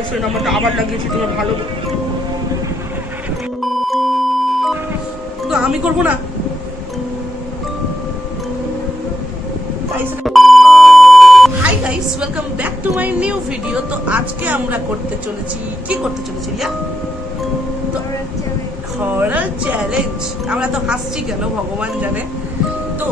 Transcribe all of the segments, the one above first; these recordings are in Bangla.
গাইস ওই নাম্বারটা আবার লাগিয়েছি, তোমরা ভালো তো আমি করবো না guys. Hi guys, welcome back to my new video. তো আজকে আমরা করতে চলেছি, কি করতে চলেছি রিয়া? তো হরর চ্যালেঞ্জ। আমরা তো হাসছি কেন ভগবান জানে। তো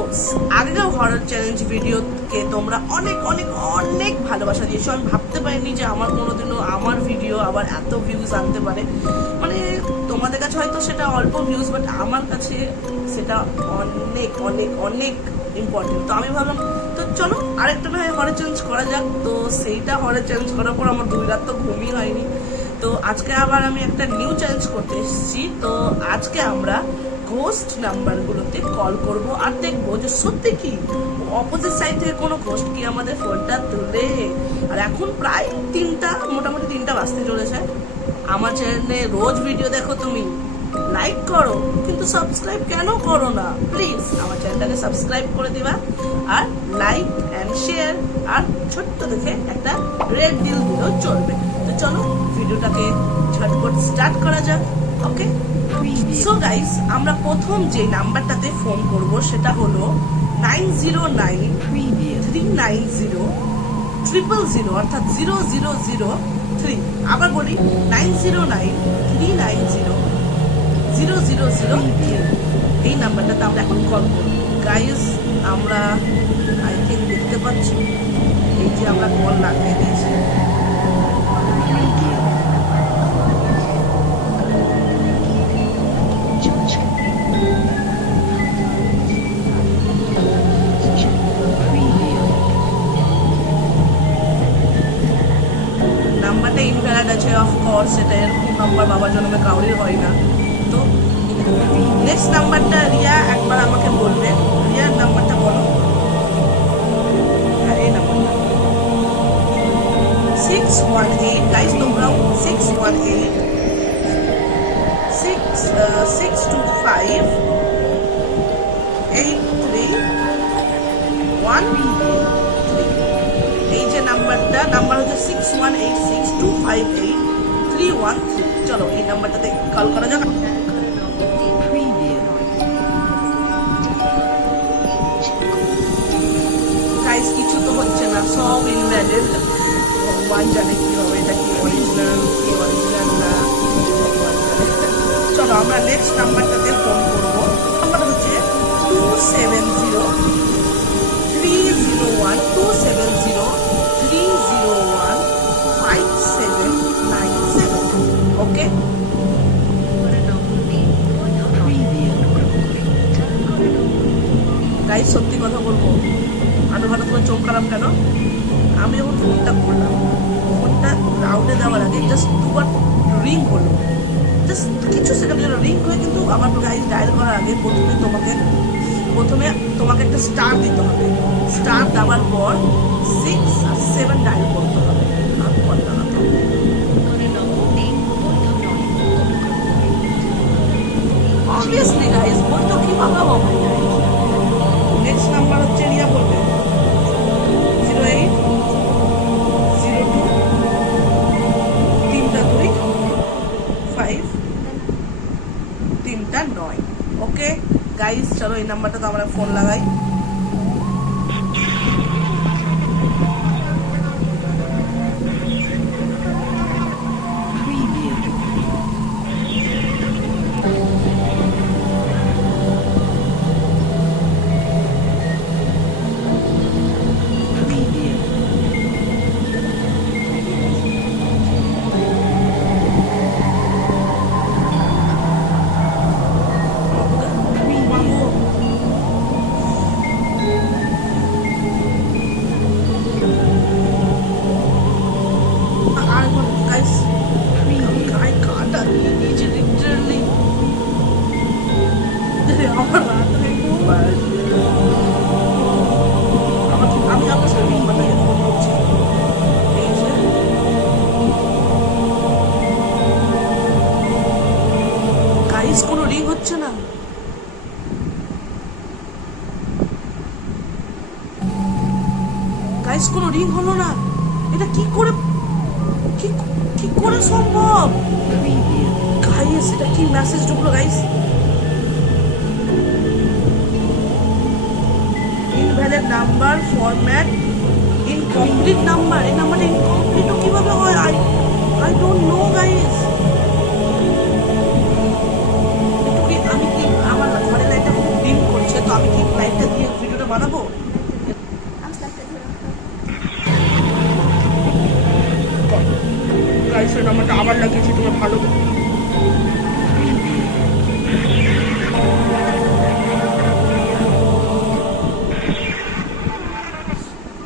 আগেও হরর চ্যালেঞ্জ ভিডিওকে তোমরা অনেক অনেক অনেক ভালোবাসা দিয়েছো। আমি ভাবতে পারিনি যে আমার কোনোদিনও আমার ভিডিও আবার এত ভিউজ আনতে পারে। মানে তোমাদের কাছে হয়তো সেটা অল্প ভিউজ, বাট আমার কাছে সেটা অনেক অনেক অনেক ইম্পর্টেন্ট। তো আমি ভাবলাম তো চলো আরেকটা না হয় হরর চ্যালেঞ্জ করা যাক। তো সেইটা হরর চ্যালেঞ্জ করার পর আমার 2 রাত তো ঘুমই হয়নি। তো আজকে আবার আমি একটা নিউ চ্যালেঞ্জ করতে এসেছি। তো আজকে আমরা ঘোস্ট নাম্বারগুলোতে কল করব আর দেখবো যে সত্যি কি অপোজিট সাইড থেকে কোনো ঘোস্ট কি আমাদের ফোনটা তুলে। আর এখন প্রায় মোটামুটি 3টা বাজতে চলেছে। আমার চ্যানেলে রোজ ভিডিও দেখো তুমি, লাইক করো, কিন্তু সাবস্ক্রাইব কেন করো না? প্লিজ আমার চ্যানেলটাকে সাবস্ক্রাইব করে দিবা, আর লাইক অ্যান্ড শেয়ার, আর ছোট্ট দেখে একটা রেড দিল দিলেও চলবে। তো চলো ভিডিওটাকে ঝটপট স্টার্ট করা যাক। ওকে, সো গাইস, আমরা প্রথম যে নাম্বারটাতে ফোন করব সেটা হলো 909-390-000, অর্থাৎ 0003। আবার বলি 909-390-000। এই নাম্বারটাতে আমরা এখন কল করব। গাইস আমরা আই থিঙ্ক দেখতে পাচ্ছি এই যে আমরা কল লাগিয়ে দিয়েছি। নাম্বারটা ইনভ্যালিড আছে, অফকোর্স এটা এরকম নাম্বার বাবার জন্মে কাউরির হয় না। তো নেক্সট নাম্বারটা রিয়া একবার আমাকে বলবে। রিয়ার নাম্বারটা বলো। হ্যাঁ, এই নাম্বারটা 618 গাইস, তোমরাও 618 625 8313। এই যে নাম্বার হচ্ছে 61862583113। চলো এই নাম্বারটাতে কল করা যাক। গাইস কিছু তো হচ্ছে না, সব ইনভ্যালিড। ভগবান জানে কি হবে, এটা কি অরিজিনাল কি অরিজিনাল না, ভগবান জানে। চলো আমরা নেক্সট নাম্বারটাতে ফোন করবো। নাম্বার হচ্ছে 270-301-5797। ওকে, গাইস সত্যি কথা বলবো, হঠাৎ করে চোখ খারাপ কেন? আমি যখন ফোনটা করলাম, ফোনটা রাউন্ডে দেওয়ার আগে জাস্ট 2বার রিং হলো, জাস্ট কিছু সেকেন্ড জন্য রিং হয়ে, কিন্তু আমার গাইস ডায়াল করার আগে প্রথমে তোমাকে একটা স্টার দিতে হবে। স্টার দেওয়ার পর 6 আর 7 ডায়াল করতে হবে। আর করতে না তো অবভিয়াসলি গাইস বলতো কিভাবে হবে। নেক্সট নাম্বার হচ্ছে রিয়া বলবে 0802-325-309। ওকে গাইস, চলো এই নাম্বারটা তো আমরা ফোন লাগাই। কোনো রিং হচ্ছে না। গাইস কোনো রিং হলো না, এটা কি করে? কি কি করে সম্ভব গাইস? এটা কি মেসেজ ঢুকলো guys? Invalid number format incomplete number. এই নাম্বারটা ইনকমপ্লিটও কিভাবে হয়? I don't know guys. একটু কি আমি কি আমার ঘরে লাইটটা খুব ডিম করছে, তো আমি কি লাইটটা দিয়ে ভিডিওটা বানাবো? গাইস এই নাম্বারটা আবার লাগিয়েছি, তুমি ভালো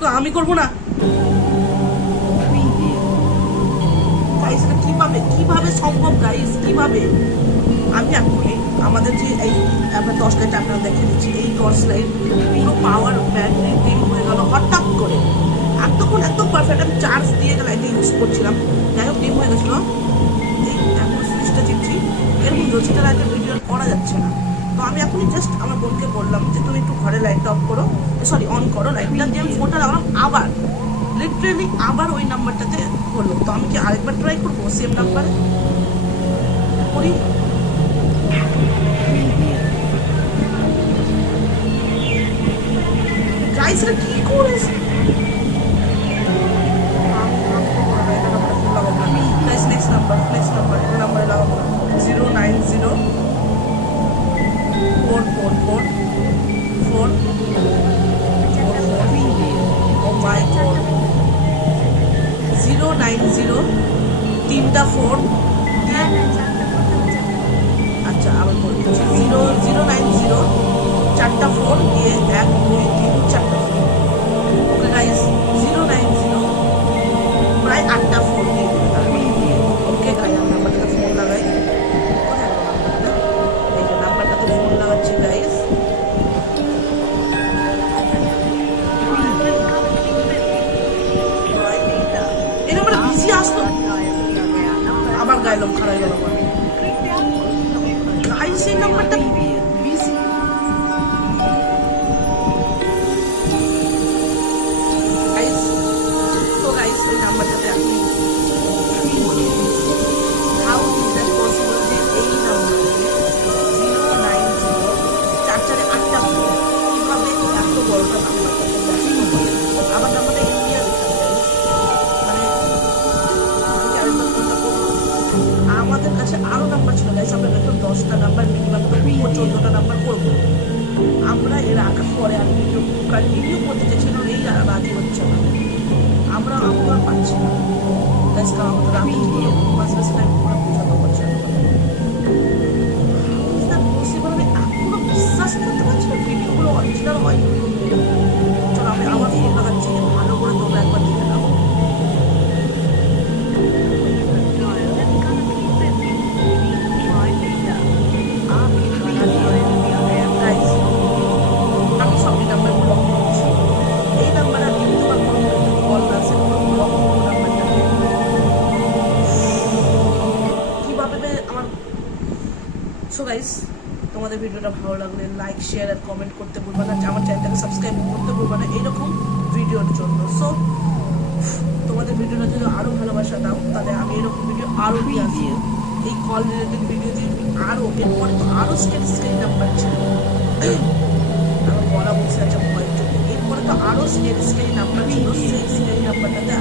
তো আমি করবো না গাইস। এটা কিভাবে কিভাবে সম্ভব গাইস? কিভাবে? আমি এখনই আমাদের যে এই আপনার 10 লাইট আপনারা দেখে দিচ্ছি, এই 10 লাইট পুরো পাওয়ার ব্যাটারি ডিম হয়ে গেল হঠাৎ করে। এতক্ষণ একদম পারফেক্ট আমি চার্জ দিয়ে লাইটে ইউজ করছিলাম, যাই হোক ডিম হয়ে গেছিলো। এই এখন সুইচটা চিপছি, এরকম রচিটা লাইটের ভিডিও করা যাচ্ছে না। তো আমি এখনই জাস্ট আমার বোনকে বললাম যে তুমি একটু ঘরে লাইটটা অফ করো, সরি অন করো লাইটটা, দিয়ে আমি ফোনটা লাগালাম। আবার লিটারেলি আবার ওই নাম্বারটাতে হলো। তো আমি কি আরেকবার ট্রাই করবো সেম নাম্বারে করি? গাইস এটা কি করিস? নেক্সট নাম্বার এই নাম্বারে লাগাবো 0904444 ও মাই গড 090 তিনটা 4 দিয়ে আচ্ছা আবার বলে দিচ্ছি 090 চারটা 4 দিয়ে 1 2 3 4টা 4। ওকে গাইস 090 প্রায় 8টা 4 দিয়ে ওকে গাইস আমি নাম্বারটাতে ফোন লাগাই। কোথায় নাম্বারটা? এই যে নাম্বারটাতে ফোন লাগাচ্ছি গাইস। এই নাম্বারটা বিজি আসতো, আবার গাইলাম খারাপ গেল গাইস। এই নাম্বারটা বিজি গাইস। তো গাইস ওই নাম্বারটাতে আপনি হাউ ইজ দ্যাট পসিবল যে এই নাম্বারে 090 448টা কিভাবে এত বড়টা নাম্বার? আমার নাম্বারটা ইন্ডিয়া লেখা গাইস, মানে আমি আরেকবার ফোনটা করবো। আমাদের কাছে আরো নাম্বার ছিল গাইস, আমরা দেখলাম 10টা নাম্বার মিনিমাম তো 14টা নাম্বার করবো। আমরা এর আগে পরে আর ভিডিও কন্টিনিউ করতে চাইছিল, এই রাজি হচ্ছে না, আমরা আর পাচ্ছি না গাইস, কারণ আমাদের রাজি মাস বেশি টাইম পুরো বোঝাতে পারছে না। পসিবল আমি এখনো বিশ্বাস করতে পারছি না ভিডিওগুলো অরিজিনাল হয়। চলো আমি আমার ফোন লাগাচ্ছি, ভালো করে তোমরা একবার দেখে নাও। আমি সবই নাম্বার ব্লক করছি, এই নাম্বারে আমি তোমার কল আছে ব্লক করবো নাম্বারটাকে। কিভাবে আমার সো গাইস তোমাদের ভিডিওটা ভালো লাগলে লাইক শেয়ার আর কমেন্ট করতে ভুলবা না, আমার চ্যানেলটাকে সাবস্ক্রাইব করতে ভুলবা না এইরকম ভিডিওর জন্য। সো তোমাদের ভিডিওটা যদি আরও ভালোবাসা দাও তাহলে আমি এরকম ভিডিও আরও নিয়ে আসি। এই কল রিলেটেড ভিডিও দিয়ে আরও এরপরে তো আরও স্ক্যান নাম্বার ছিল, আমার বলা বলছে একটা ভয়ের জন্য। এরপরে তো আরও স্ক্যান নাম্বার ছিল, সেই স্ক্যান নাম্বারটাতে